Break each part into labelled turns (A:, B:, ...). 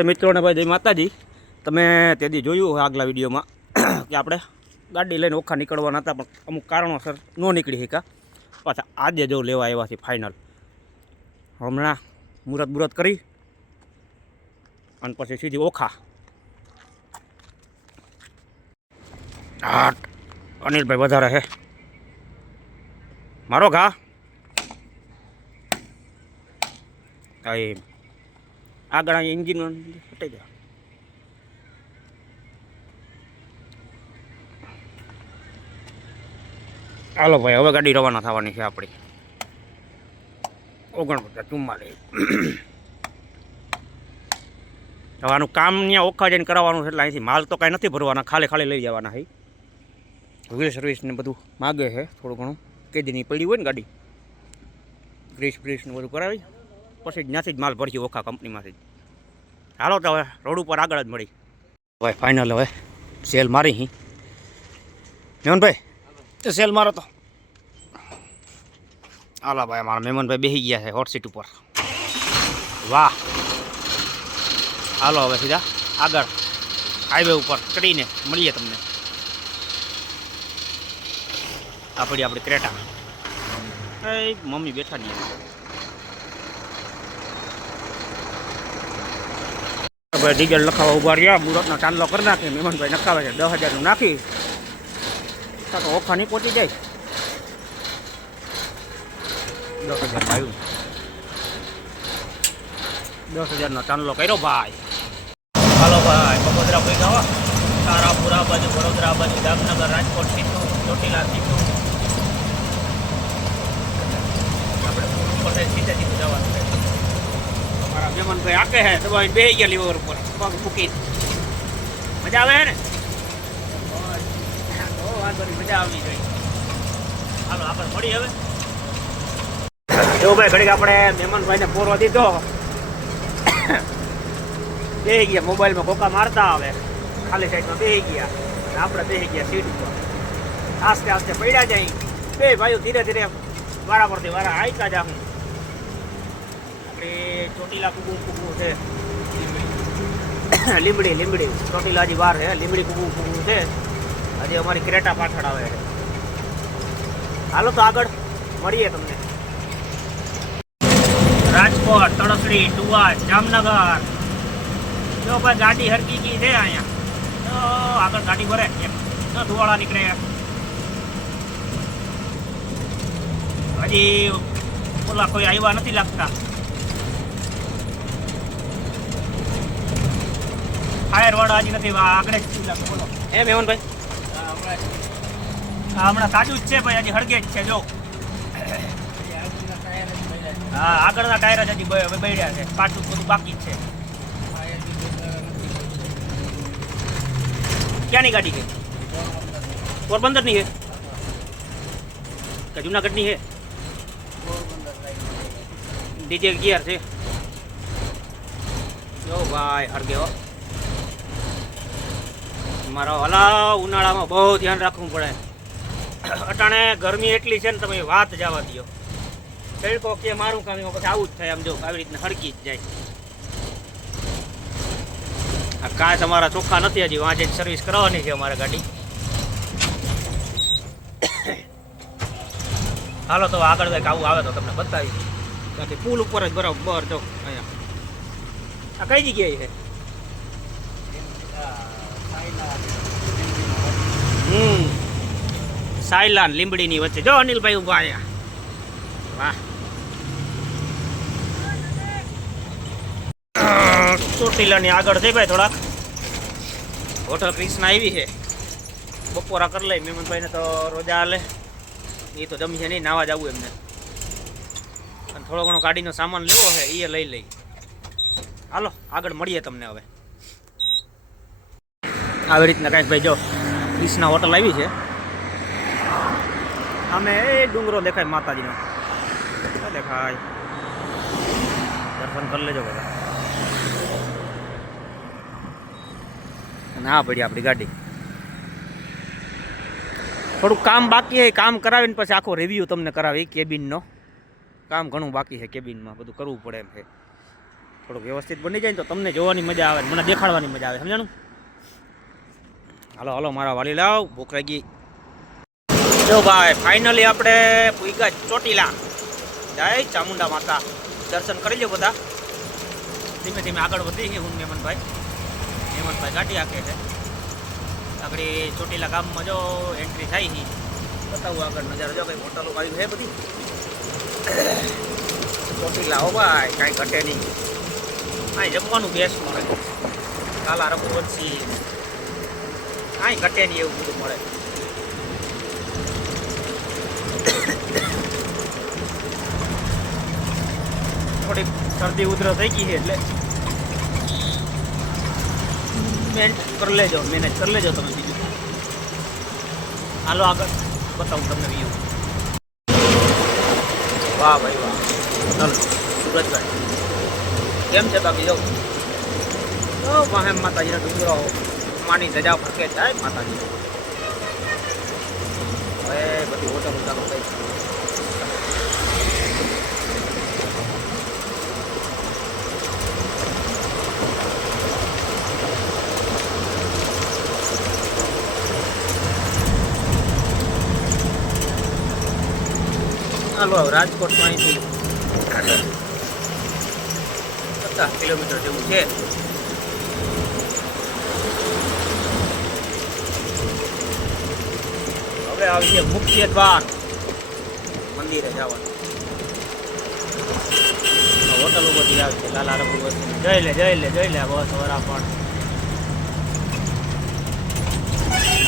A: એ મિત્રોને ભાઈ જય માતાજી. તમે તેથી જોયું આગલા વિડીયોમાં કે આપણે ગાડી લઈને ઓખા નીકળવાના હતા, પણ અમુક કારણોસર ન નીકળી શક્યા પાછા આજે જો લેવા આવ્યા છે ફાઇનલ હમણાં મુહૂર્ત બુરત કરી અને પછી સીધી ઓખા. હા અનિલભાઈ વધારે હે મારો ઘા. એમ આગળ અહીંયા એન્જિન હટાઈ જાય હાલો ભાઈ, હવે ગાડી રવાના થવાની છે આપણી. ઓગણપચાસ, ચુમ્માલીસ. આનું કામ ત્યાં ઓખા જઈને કરાવવાનું છે એટલે અહીંથી માલ તો કાંઈ નથી ભરવાના, ખાલી ખાલી લઈ જવાના છે. વ્હીલ સર્વિસ ને બધું માગે છે થોડું ઘણું. કેદીની પડી હોય ને ગાડી? ગ્રીસ બ્રીસને બધું કરાવી. પછી જ ત્યાંથી જ માલ ભરશે ઓખા કંપનીમાંથી. જ હાલો તો હવે રોડ ઉપર આગળ જ મળી. ભાઈ ફાઇનલ હવે સેલ મારી હી. મેમનભાઈ એ સેલ મારો તો. હાલો ભાઈ મારા મેમનભાઈ બેસી ગયા છે હોટ સીટ ઉપર. વાહ. હાલો હવે સીધા આગળ હાઈવે ઉપર ચડીને મળીએ તમને. આ પડી આપણી ક્રેટા. એ મમ્મી બેઠા નહીં. ભાઈ ડીઝલ નખાવા ઊભા રહ્યા. મુહૂર્તનો ચાંદલો કરી નાખે. મહેમાનભાઈ નખાવે છે. દસ હજારનું નાખી. તો ઓખા નહીં પહોંચી જાય. દસ હજાર આવ્યું દસ હજારનો ચાંદલો કર્યો ભાઈ. હાલો ભાઈ બગોદરા ભાઈ ગાવા. તારાપુરા બાજુ, વડોદરા બાજુ, જામનગર, રાજકોટ, સીધું, ચોટીલા, સીધું. આપણે સીધે મારા આપે હે દબાઈ બે ગયા લીવર ઉપર. પગ મૂકી મજા આવે હે ને? વાંધો નહીં, મજા આવવી જોઈએ. હાલો, આપણે મળી હવે. જો ભાઈ આપણે મહેમાનભાઈને પૂરો દીધો. બે ગયા, મોબાઈલમાં કોકા મારતા આવે. ખાલી સાઈડમાં બે ગયા. આપણે બે ગયા સીટ આસ્તે આસ્તે પડ્યા જાય. બે ભાઈઓ ધીરે ધીરે વારા પરથી વારા આયતા જા હું આપણે ચોટીલા કુકુ કુકુ છે. લીમડી લીમડી ચોટીલા હજી વાર છે. લીમડી કુકુ કુકુ છે. હજી અમારી ક્રેટા પાછળ આવે છે. હાલો તો આગળ મળીએ તમને. રાજકોટ તળસડી ટુવા જામનગર. જો ભાઈ ગાડી હરકી ગઈ છે અહીંયા. આગળ ગાડી ભરે. એમ. ધુવાળા નીકળે. હજી ઓલા કોઈ આવ્યા નથી લાગતા. ફાયર વાળો હજી નથી આગળ જ બોલો. એ મેવનભાઈ હા હમણાં તાજું જ છે ભાઈ હજી હળગે જ છે જો. હા આગળના ટાયર જ હજી બળ્યા છે પાછું બધું બાકી જ છે. ક્યાંની ગાડી છે? પોરબંદરની છે? કે જુનાગઢની છે? ડીજે ગિયર છે? જો ભાઈ હળગે હો. મારો હલા ઉનાળામાં બહુ ધ્યાન રાખવું પડે. અટાણે ગરમી એટલી છે ને તમે વાત જવા દો તડકો કે મારું કામ પછી આવું જ થાય, આમ જો આવી રીતના હરકી જ જાય. આ કાંઈ તમારા ચોખ્ખા નથી હજી, વાંચે સર્વિસ કરાવવાની છે અમારે ગાડી. હાલો, તો આગળ કંઈક આવું આવે તો તમને બતાવી. ત્યાંથી પુલ ઉપર જ બરાબર, જો, અહીંયા. આ કઈ જગ્યાએ છે? હમ. સાયલાન લીંબડીની વચ્ચે. જો અનિલભાઈ ઊભા આવ્યા વાહ. ચોટીલાની આગળ છે ભાઈ થોડાક. હોટલ ક્રિષ્ના આવી છે. બપોરા કરી લઈ. મેમનભાઈને તો રોજા હાલે. એ તો જમી નહીં, નાવા જવું એમને. અને થોડો ઘણો ગાડીનો સામાન લેવો છે એ લઈ લઈ. હાલો, આગળ મળીએ તમને હવે. આવી રીતના કાંઈક ભાઈ જો ઈસના હોટલ આવી છે. અમે એ ડુંગરો દેખાય માતાજીનો. દેખાય. દર્શન કરી લેજો બધા. અને આ પડી આપણી ગાડી. થોડુંક કામ બાકી છે કામ કરાવીને પછી આખો રિવ્યૂ તમને કરાવી કેબિનનો કામ ઘણું બાકી છે કેબિનમાં બધું કરવું પડે એમ છે થોડુંક વ્યવસ્થિત બની જાય ને તો તમને જોવાની મજા આવે મને દેખાડવાની મજા આવે, સમજાણું? હાલો હાલો, મારા વાલી લાવ, ભૂખ લાગી. જો ભાઈ ફાઇનલી આપણે પૂગા ચોટીલા. જય ચામુંડા માતા. દર્શન કરી લો બધા. ધીમે ધીમે આગળ વધી હું મેમનભાઈ. મેમનભાઈ ગાડી આખે છે. આગળ ચોટીલા ગામમાં જો એન્ટ્રી થાય છે બતાવું આગળ નજારો. જો કંઈ હોટલો આવી છે બધી. ચોટીલા, હો ભાઈ, કાંઈ ઘટે નહીં. કાંઈ જમવાનું બેસ્ટ મળે કાલા રઘુવંશી કાંઈ ઘટે નહીં એવું બધું મળે. થોડી શરદી ઉધરો થઈ ગઈ છે એટલે કરી લેજો, મેનેજ કરી લેજો તમે બીજું. હાલો આગળ બતાવું તમને વ્યૂ વાહ ભાઈ વાહ. ચાલો સુરજભાઈ. કેમ છે બાકી જો? તો વાહે માતાજીના ડુંગરો માની ધજા ફરકે જાય માતાજી હવે બધી હોટલ ચાલુ થઈ છે હાલો હવે રાજકોટમાં અહીંથી પચાસ કિલોમીટર જેવું છે હવે આવી છે મુખ્ય દ્વાર. મંદિરે જવાનું. હોટલો બધી આવે છે, લાલા રઘુ જઈ લે જઈ લે જઈ લે બસ વરા પણ.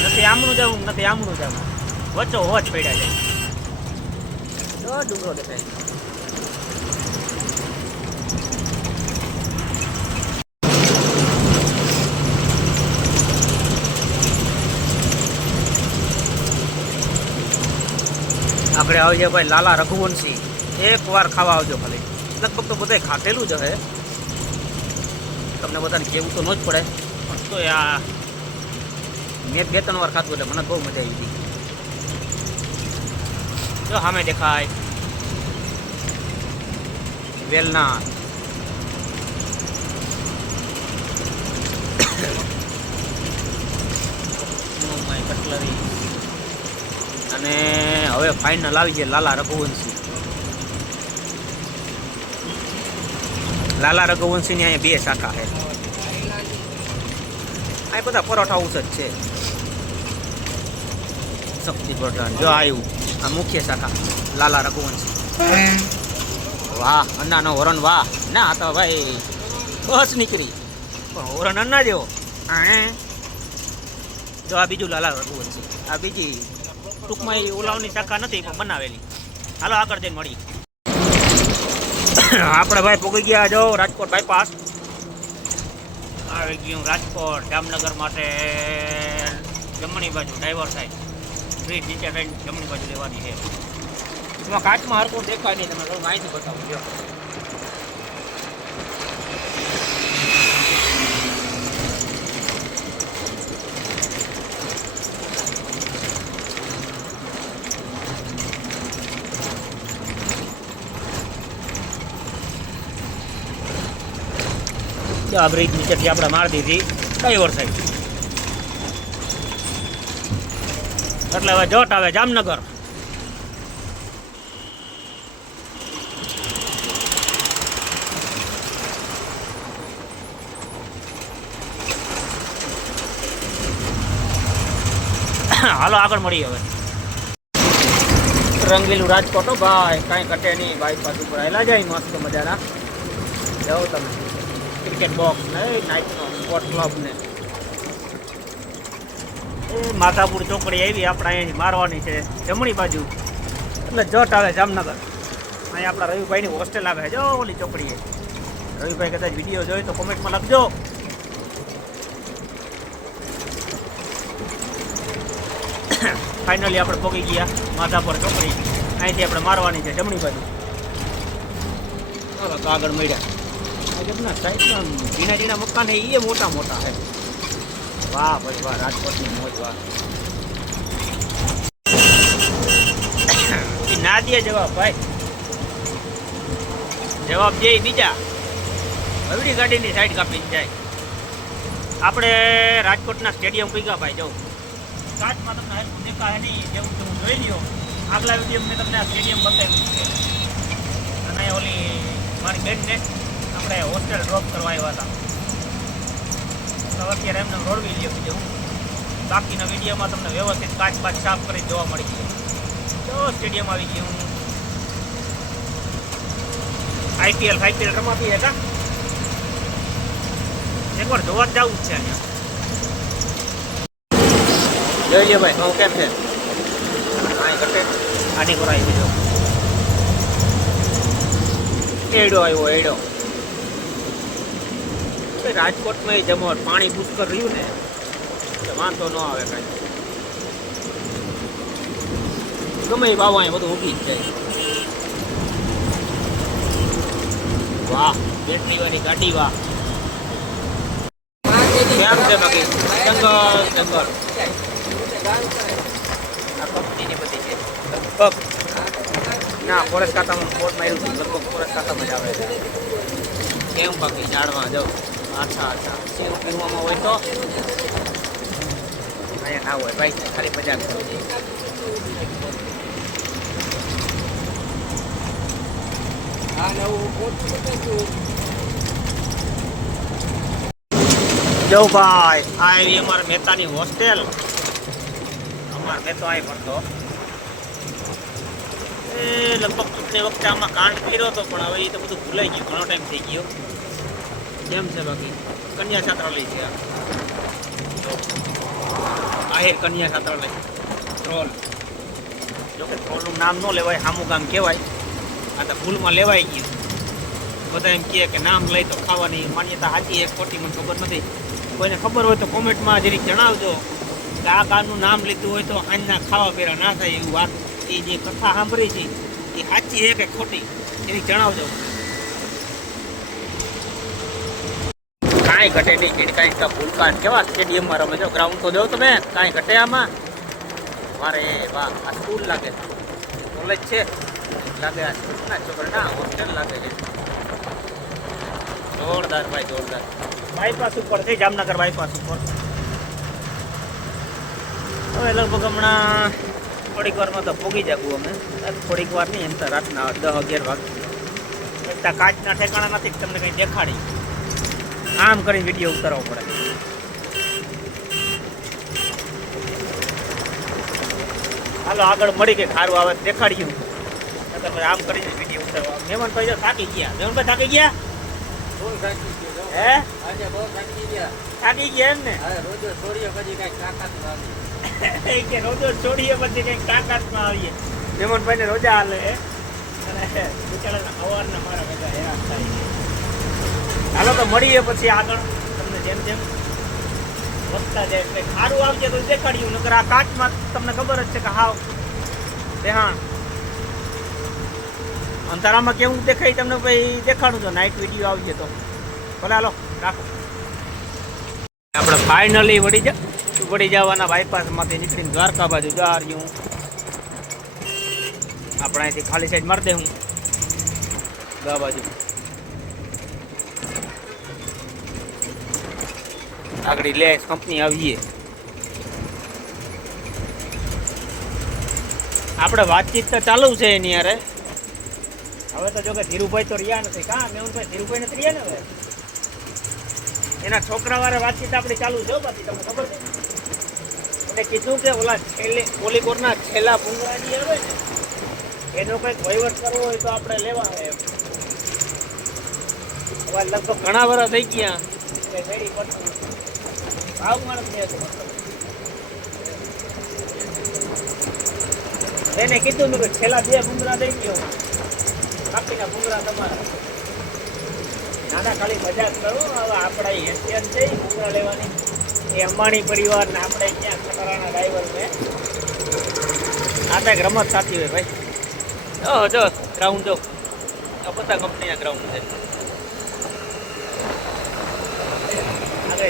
A: નથી આમનું જવું, નથી આમનું જવું. વચ્ચો વચ પડ્યા છે ડુંગરો દેખાય આપણે આવજે ભાઈ, લાલા રઘુવંશી. એક વાર ખાવા આવજો ખાલી. લગભગ તો બધાય ખાટેલું જ હે. તમને બધાને કેવું તો ન જ પડે. પણ તો આ મેં બે ત્રણ વાર ખાધું એટલે મને બહુ મજા આવી હતી જો સામે દેખાય. વેલના કટલરી. અને હવે ફાઇનલ આવી છે લાલા રઘુવંશી. લાલા રઘુવંશીની અહીંયા બે શાખા છે. આ બધા પરોઠા હાઉસ જ છે. શક્તિ પ્રધાન, જો આવ્યું આ મુખ્ય શાખા, લાલા રઘુવંશી. વાહ, અન્નાનો વરણ, વાહ. ના તો ભાઈ, બસ નીકળી. પણ વરણ અન્ના જેવો. જો આ બીજું લાલા રઘુવંશી, આ બીજી ટૂંકમાં એ ઓલાવની શાખા નથી પણ બનાવેલી. હાલો આગળ જઈને મળી આપણે ભાઈ પોગી ગયા જો રાજકોટ બાયપાસ આવી ગયું રાજકોટ જામનગર માટે જમણી બાજુ ડ્રાઈવર સાઈડ બ્રિજ નીચે જમણી બાજુ લેવાની છે. એમાં કાચમાં હરકું દેખાય નહીં તમે થોડું માહિતી બતાવું આ બ્રિજ નીચેથી આપણે મારી દીધી. ડાઈવર સાઈડ એટલે હવે જોટ આવે જામનગર. હાલો આગળ મળીએ હવે. રંગીલું રાજકોટ ભાઈ. કાંઈ ઘટે નહીં. બાયપાસ ઉપર આવેલા જાય. મસ્ત મજાના. જાઓ તમે. ક્રિકેટ બોક્સ ને નાઇટનો સ્પોર્ટ ક્લબ ને. એ માધાપુર ચોકડી આવી, આપણે અહીંયાથી મારવાની છે, જમણી બાજુ. એટલે જટ આવે જામનગર. અહીંયા આપણા રવિભાઈની હોસ્ટેલ આવે, જો ઓલી ચોકડીએ. રવિભાઈ કદાચ વીડિયો જોઈ તો કોમેન્ટમાં લખજો. ફાઇનલી આપણે પહોંચી ગયા, માધાપર ચોકડી. અહીંથી આપણે મારવાની છે, જમણી બાજુ. આગળ મળ્યા. આજના સાઈડમાં ઝીણા ઝીણા મકાન એ મોટા મોટા છે વાહ, ભાઈ વાહ, રાજકોટની મોજ, વાહ. ના દે જવાબ, ભાઈ. જવાબ દે બીજા. હવડી ગાડીની સાઈડ કાપી જાય. આપણે રાજકોટના સ્ટેડિયમ પૈકા ભાઈ જવું કાચમાં તમને હરખું દેખાય નહીં, જેવું તેવું જોઈ લ્યો. આગલા વીડિયો મેં તમને આ સ્ટેડિયમ બતાવ્યું છે. અને ઓલી મારી બેનને આપણે હોસ્ટેલ ડ્રોપ કરવા આવ્યા હતા. અત્યારે એમને રોડવી લ્યો બીજું હું બાકીના વિડીયોમાં તમને વ્યવસ્થિત કાચ પાચ સાફ કરી જોવા મળી ગયું. તો સ્ટેડિયમ આવી ગયું. આઈપીએલ આઈપીએલ રમાતી હતા એકવાર જોવા જ જવું જ છે અહીંયા. જોઈ લ્યો ભાઈ, હું કેમ છે? કાંઈ ઘટે. આની કરાવી દીધો એડો આવ્યો, એડો. ભાઈ રાજકોટમાં જમો, પાણી પુષ્કર રહ્યું ને વાંધો ન આવે કાંઈ. ગમે એ બાવા અહીં બધું ઉગી જ જાય. વાહ, બેટરી વાળી ગાડી વાહ. કેમ છે બાકી? જંગલ જંગલ લગભગ. ના ફોરેસ્ટ ખાતામાં બોર્ડ માર્યું હતું લગભગ ફોરેસ્ટ ખાતામાં જ આવે છે. કેમ બાકી? ઝાડવા, જાઓ. અચ્છા અચ્છા. સેવ પીવામાં હોય તો? અહીંયા ના હોય ભાઈ ખાલી મજાક કરું જો ભાઈ આ એવી અમારા મહેતાની હોસ્ટેલ અમારા મહેતો અહીં ભણતો એ લગભગ ચૂંટણી વખતે આમાં કાંડ કર્યો હતો પણ હવે એ તો બધું ભૂલાઈ ગયું ઘણો ટાઈમ થઈ ગયો. કેમ છે બાકી. કન્યા છાત્રાલય છે. આહિર કન્યા છાત્રાલય. ટ્રોલ જોકે ટ્રોલનું નામ ન લેવાય સામું ગામ કહેવાય. આ તો ભૂલમાં લેવાઈ ગયું. બધા એમ કહે કે નામ લઈ તો ખાવાની માન્યતા સાચી એક ખોટી મને ખબર નથી. કોઈને ખબર હોય તો કોમેન્ટમાં જરીક જણાવજો કે આ ગામનું નામ લીધું હોય તો આજના ખાવા પહેરા ના થાય એવું વાત. એ જે કથા સાંભળી છે, એ સાચી છે કે ખોટી? એની જણાવજો. કાંઈ ઘટે નહીં ચીડકાઈ કાંઈ તો ભૂલકાન કેવા સ્ટેડિયમમાં રમે છો? ગ્રાઉન્ડ તો દો તમે, કાંઈ ઘટે આમાં? મારે વાહ, આ સ્કૂલ લાગે. કોલેજ છે? લાગે આ સ્કૂલના છોકરાના હોસ્ટેલ લાગે છે. જોરદાર ભાઈ, જોરદાર. બાયપાસ ઉપર છે, જામનગર બાયપાસ ઉપર. હવે લગભગ હમણાં થોડીક વારમાં તો પોગી જાગું અમે. થોડીક વાર નહીં, એમ તો રાતના દસ અગિયાર વાગે કાચના ઠેકાણા નથી કે તમને કંઈ દેખાડી. આમ કરીને વીડિયો ઉતારવો પડે. હાલો, આગળ મળી કે ખારું આવે દેખાડ્યું. નકર આમ કરીને વીડિયો ઉતારવા. મહેમાન ભાઈ જો થાકી ગયા. મહેમાન ભાઈ થાકી ગયા? હે? થાકી ગયા એમ ને? એ કે રોજો છોડીએ પછી કંઈક તાકાતમાં આવીએ. મહેમાનભાઈને રોજા હાલે. અને બિચારાના સવારના મારા બધા હેરાન થાય હાલો તો મળીએ પછી આગળ. તમને જેમ જેમ વધતા જાય એટલે ખારું આવશે તો દેખાડ્યું, નકર આ કાચમાં તમને ખબર જ છે કે હાવ. બેહાણ અંધારામાં કેવું દેખાય તમને ભાઈ, દેખાડું તો. નાઇટ વીડિયો આવજે તો. ભલે, હાલો, રાખો. આપણે ફાઇનલી વળી જા, વળી જવાના બાયપાસમાંથી નીકળીને દ્વારકા બાજુ જા રહ્યું આપણે અહીંથી ખાલી સાઈડ મારી દે હું. ગા બાજુ. આગળ લે કંપની આવીએ. આપણે વાતચીત તો ચાલુ છે એની યારે હવે તો જો કે ધીરુભાઈ તો રહ્યા નથી. કા? મેહુલભાઈ, ધીરુભાઈ નથી રહ્યા ને હવે? એના છોકરા વાળા વાતચીત આપણી ચાલુ છે બાકી, તમને ખબર છે? એને કીધું કે ઓલા છેલ્લે પોલીકોરના છેલ્લા ભૂંગરાજી આવે ને, એનો કંઈક વહીવટ કરવો હોય તો આપણે લેવા એમ. લગભગ ઘણા વર્ષ થઈ ગયા. એને કીધું મેં છેલ્લા બે ભૂંગળા દઈ ગયો બાકીના ભૂંગળા તમારા. નાના ખાલી મજાક કરો, હવે આપણા હેસિયત છે ઈ લેવાની. એ અંબાણી પરિવાર ને આપણે ક્યાં ખતરાના ડ્રાઈવર ને આ તો રમત સાચી હોય ભાઈ. જો જો ગ્રાઉન્ડ જો. બધા કંપનીના ગ્રાઉન્ડ છે.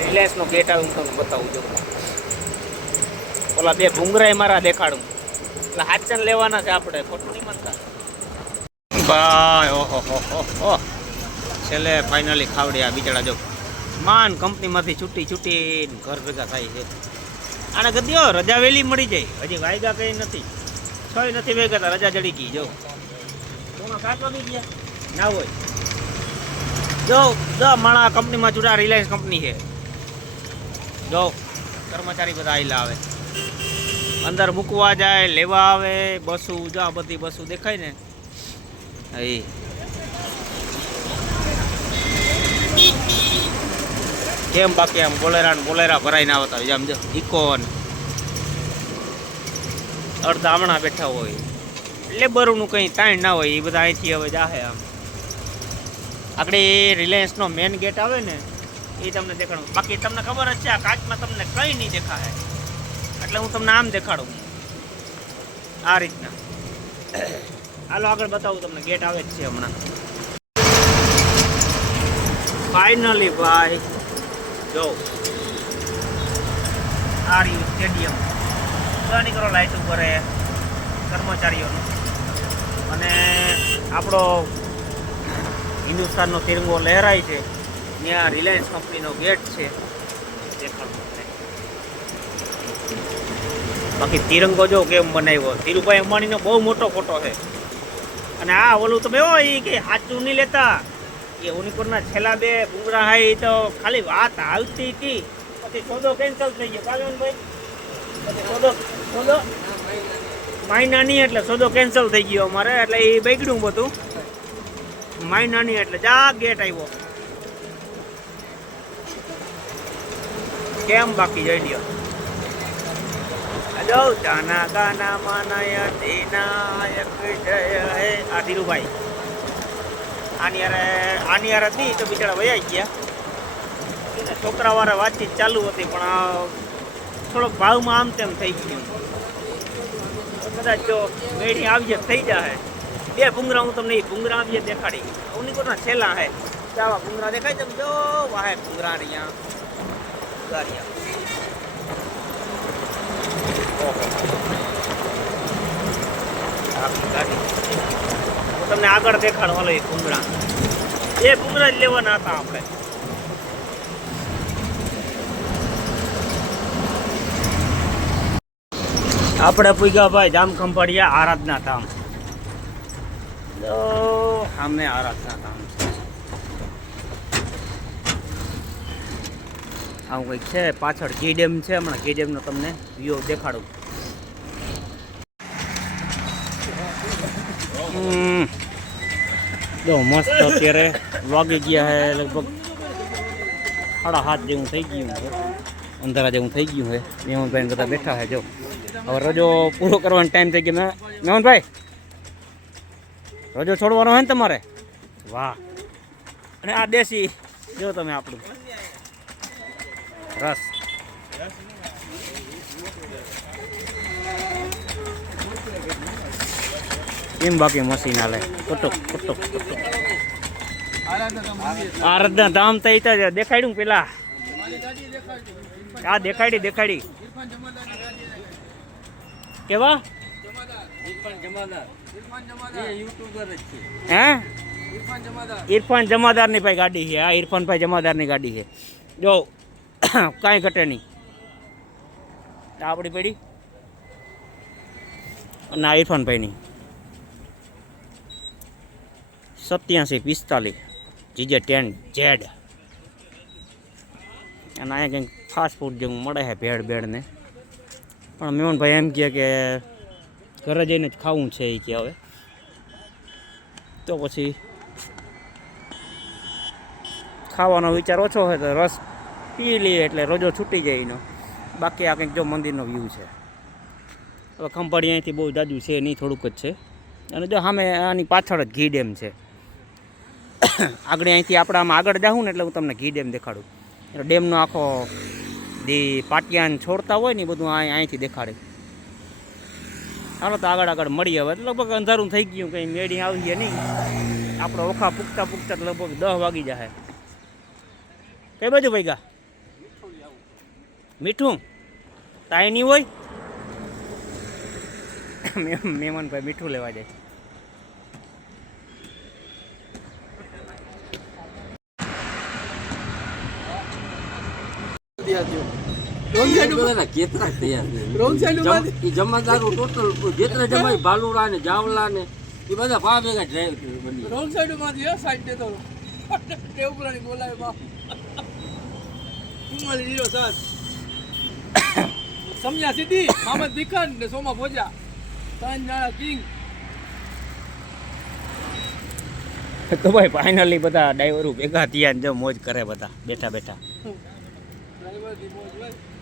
A: રિલાયન્સનો ગેટ આવે હું તમને બતાવું જો. ઓલા બે ભૂંગરાય મારા દેખાડું. એટલે હાચન લેવાના છે આપણે ખોટું નહીં માનતા. ભાઈ ઓહો હો હો છેલ્લે ફાઇનલી ખાવડ્યા બિચારા જો. માન કંપનીમાંથી છૂટી છૂટી ઘર ભેગા થાય છે. આને ગદ્યો રજા વહેલી મળી જાય. હજી વાયગા કંઈ નથી. છ નથી તા રજા જડી ગઈ જો. સાત વાગી ગયા? ના હોય. જો જો માણા કંપનીમાં જોડા રિલાયન્સ કંપની છે. જો, કર્મચારી બધા આવેલા આવે. અંદર મૂકવા જાય, લેવા આવે, બસો, જા બધી બસો દેખાય ને. એ કેમ બાકી આમ બોલેરા ને બોલેરા ભરાઈને આવતા હોય, આમ જો ને અડધા હમણાં બેઠા હોય. લેબરનું કંઈ તાણ ના હોય, એ બધા અહીંથી હવે જાહે આમ. આપણે રિલાયન્સનો મેન ગેટ આવે ને એ તમને દેખાડું. બાકી તમને ખબર જ છે, આ કાચમાં તમને કંઈ નહીં દેખાય. એટલે હું તમને આમ દેખાડું. આ રીતના. હાલો, આગળ બતાવું તમને. ગેટ આવે જ છે હમણાં. ફાઇનલી ભાઈ. જો. આ રહ્યું સ્ટેડિયમ ઘણી કરો લાઇટ ઉપર કર્મચારીઓનું. અને આપણો હિન્દુસ્તાનનો તિરંગો લહેરાય છે. ત્યાં રિલાયન્સ કંપનીનો ગેટ છે. બાકી તિરંગો જો કેમ બનાવ્યો? ધીરુભાઈ અંબાણીનો બહુ મોટો ફોટો છે. અને આ ઓલું તમે હો એ કે સાચું નહીં લેતા. એ ઉનીપુરના છેલ્લા બે બુમરા હા તો ખાલી વાત આવતી હતી. પછી સોદો કેન્સલ થઈ ગયો. કાલવનભાઈ પછી સોદો સોદો? માઇના નહીં એટલે સોદો કેન્સલ થઈ ગયો અમારે, એટલે એ બગડ્યું બધું. માઇના નહીં એટલે જા ગેટ આવ્યો. કેમ બાકી જઈ લ્યો? હલો, જાના ગાના માનાય દેનાયક જય હે. આ ધીરુભાઈ. આની યારે આની યારે હતી તો બિચારા વયા ગયા. છોકરા વાળા વાતચીત ચાલુ હતી, પણ થોડોક ભાવમાં આમ તેમ થઈ ગયું. કદાચ જો મેળી આવીએ તો થઈ જાય બે ભૂંગરા હું તમને એ ભૂંગરા આવીએ દેખાડી. ઉનીકોના છેલ્લા હે. ચાવા ભૂંગરા દેખાય તમે જો વાહે ભૂંગરા અહીંયા ગાડી. હું તમને આગળ દેખાડ, હાલો, એ ભૂંગળા. એ ભૂંગળા જ લેવાના હતા આપણે. આપણે પૂગ્યા ભાઈ જામ ખંભાળિયા આરાધના ધામ. સામે આરાધના ધામ છે. આવું કંઈક છે, પાછળ જી ડેમ છે, હમણાં જી ડેમનો તમને વ્યૂ દેખાડું. જો મસ્ત અત્યારે વાગી ગયા હે લગભગ સાડા હાથ જેવું થઈ ગયું છે. અંધારા જેવું થઈ ગયું છે. મેમનભાઈ બધા બેઠા છે, જો. હવે રજો પૂરો કરવાનો ટાઈમ થઈ ગયો. મે- મેમનભાઈ રજો છોડવાનો હોય ને તમારે? વાહ. અને આ દેશી જો તમે આપણું. રસ એમ બાકી મશીન હાલે કટુક કટુક કટુક આરાધના ધામ થઈ જ દેખાડ્યું પેલા આ દેખાડી દેખાડી કેવા હે ઇરફાન જમાદારની ભાઈ ગાડી છે આ જમાદાર જમાદારની ગાડી છે જો કાંઈ ઘટે નહીં. આપણી પડી. અને આ ઇરફાનભાઈની સત્યાસી, પિસ્તાલીસ, જીજે ટેન જેડ અને અહીંયા કંઈક ફાસ્ટ ફૂડ જેવું મળે છે ભેળ ભેળને પણ મેમનભાઈ એમ કહે કે ઘરે જઈને જ ખાવું છે એ કે હવે. તો પછી ખાવાનો વિચાર ઓછો હોય તો રસ પી લઈએ એટલે રોજો છૂટી જાય એનો. બાકી આ કંઈક જો મંદિરનો વ્યૂ છે. હવે ખંભાળી અહીંથી બહુ જાજુ છે નહીં, થોડુંક જ છે. અને જો સામે આની પાછળ જ ઘી ડેમ છે. આગળ અહીંથી આપણે આમ આગળ જાઉં ને એટલે હું તમને ઘી ડેમ દેખાડું. એટલે ડેમનો આખો જે પાટિયાન છોડતા હોય ને એ બધું અહીં અહીંથી દેખાડે. હાલો તો આગળ આગળ મળીએ હવે. લગભગ અંધારું થઈ ગયું, કંઈ મેળી આવીએ નહીં. આપણો ઓખા પૂગતા પૂગતા લગભગ દસ વાગી જાય કઈ બાજુ ભાઈ મીઠું? તાય નહીં હોય મેમનભાઈ મીઠું લેવા જાય.
B: જમાદારો ટોટલ જેતરા જમાય ભાલુરા ને જાવલા ને એ બધા ભા ભેગા ડ્રાઈવ સાઈડમાંથી
C: આ સાઈડ દે બોલાવે બા તું મારી લીરો સમયા સીધી? મામદ ભીખન ને સોમા ભોજા ત્રણ જણા કિંગ.
A: તો ભાઈ ફાઇનલી બધા ડ્રાઈવરો ભેગા થયા જો મોજ કરે બધા બેઠા બેઠા.
C: ડ્રાઈવરની મોજ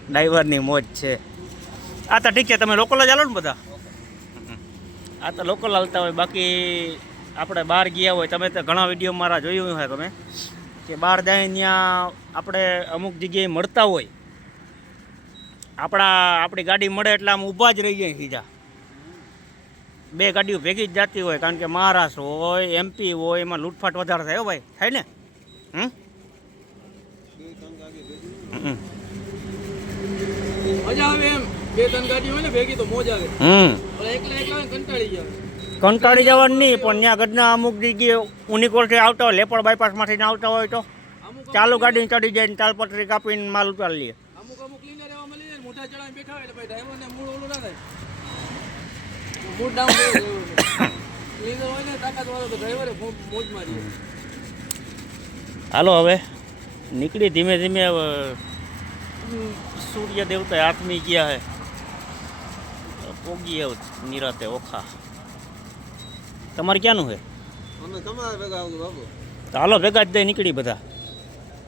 A: ડ્રાઈવરની મોજ છે. આ તો ઠીક છે તમે લોકલ જ હાલો ને બધા? આ તો લોકલ હાલતા હોય બાકી આપણે બહાર ગયા હોય તમે તો ઘણા વીડિયો મારા જોયું હોય તમે કે બહાર જાય ત્યાં આપણે અમુક જગ્યાએ મળતા હોય. આપણા આપણી ગાડી મળે એટલે આમ ઊભા જ રહી જાય સીધા. બે ગાડીઓ ભેગી જ જતી હોય કારણ કે મહારાષ્ટ્ર હોય એમપી હોય એમાં લૂંટફાટ વધારે થાય ભાઈ. થાય ને? હમ?
C: મજા આવે એમ. બે ત્રણ ગાડી હોય ને ભેગી તો મોજ આવે.
A: હમ.
C: એકલા એકલા કંટાળી જાય.
A: કંટાળી જવાનું નહીં પણ ત્યાં ગઢના અમુક જગ્યાએ ઉનિકોલથી આવતા હોય લેપડ બાયપાસમાંથી આવતા હોય તો ચાલુ ગાડી ચડી જાય ને તાલપટરી કાપીને માલ ઉતારી લઈએ
C: અમુક અમુક લીને રહેવા મળી જાય ને મોટા ચડાવીને બેઠા હોય એટલે ભાઈ ડ્રાઈવરને મૂળ ઓલું ના થાય. મૂડ ડાઉન થઈ હોય ને તાકાત વાળો તો ડ્રાઈવરે મોજ મારી
A: હાલો હવે નીકળી ધીમે ધીમે હવે સૂર્ય દેવતા આત્મી ગયા હે. પોગી હવે નિરાતે ઓખા. તમારે ક્યાંનું હે?
D: અમે તમારા ભેગા આવું
A: હાલો ભેગા જ દઈ નીકળી બધા.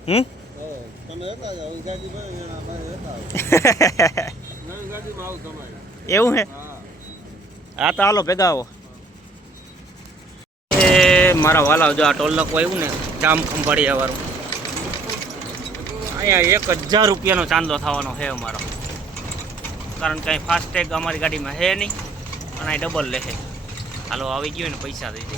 A: હમ? એવું હે?
D: હા,
A: તો હાલો ભેગા આવો એ મારા વાલા જો આ ટોલ નાખું આવ્યું ને જામ ખંભાળી આવવાનું અહીંયા એક હજાર રૂપિયાનો ચાંદો થવાનો છે અમારો. કારણ કે અહીં ફાસ્ટેગ અમારી ગાડીમાં છે નહીં, અને અહીં ડબલ લેશે હાલો, આવી ગયો ને, પૈસા દઈ દે.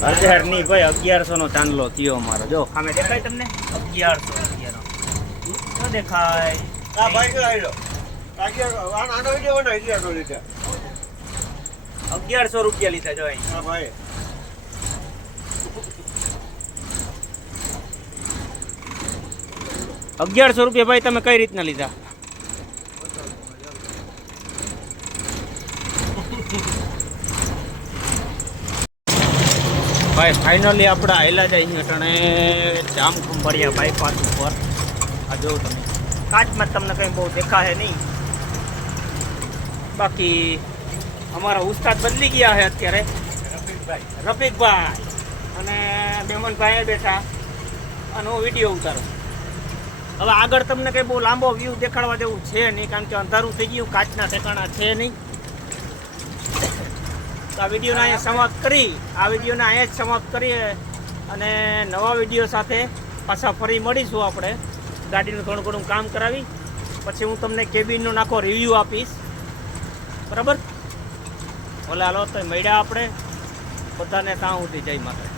A: હજારની ભાઈ અગિયારસો નો ચાંદલો થયો અમારો. જો સામે દેખાય તમને? અગિયારસો રૂપિયાનો. શું દેખાય?
D: આ ભાઈ અગિયાર અગિયારસો
A: રૂપિયા લીધા જો
D: હા ભાઈ.
A: અગિયારસો રૂપિયા ભાઈ તમે કઈ રીતના લીધા? ભાઈ ફાઇનલી આપણે આયલા જાય અહીં અટાણે જામ ખંભાળિયા બાયપાસ ઉપર. આ જોઉં તમે. કાચમાં તમને કંઈ બહુ દેખાશે નહીં. બાકી અમારા ઉસ્તાદ બદલી ગયા છે અત્યારે. રફીકભાઈ. અને બેમનભાઈ બેઠા. અને હું વીડિયો ઉતારું. હવે આગળ તમને કંઈ બહુ લાંબો વ્યૂ દેખાડવા જેવું છે નહીં, કારણ કે અંધારું થઈ ગયું, કાચના ઠેકાણા છે નહીં. તો આ વિડીયોને અહીંયા સમાપ્ત કરી. આ વિડીયોને અહીંયા જ સમાપ્ત કરીએ અને નવા વીડિયો સાથે પાછા ફરી મળીશું આપણે. ગાડીનું ઘણું ઘણું કામ કરાવી. પછી હું તમને કેબિનનો નાખો રિવ્યૂ આપીશ. બરાબર? ઓલે હાલો તો મળ્યા આપણે. બધાને ત્યાં સુધી જઈ માતા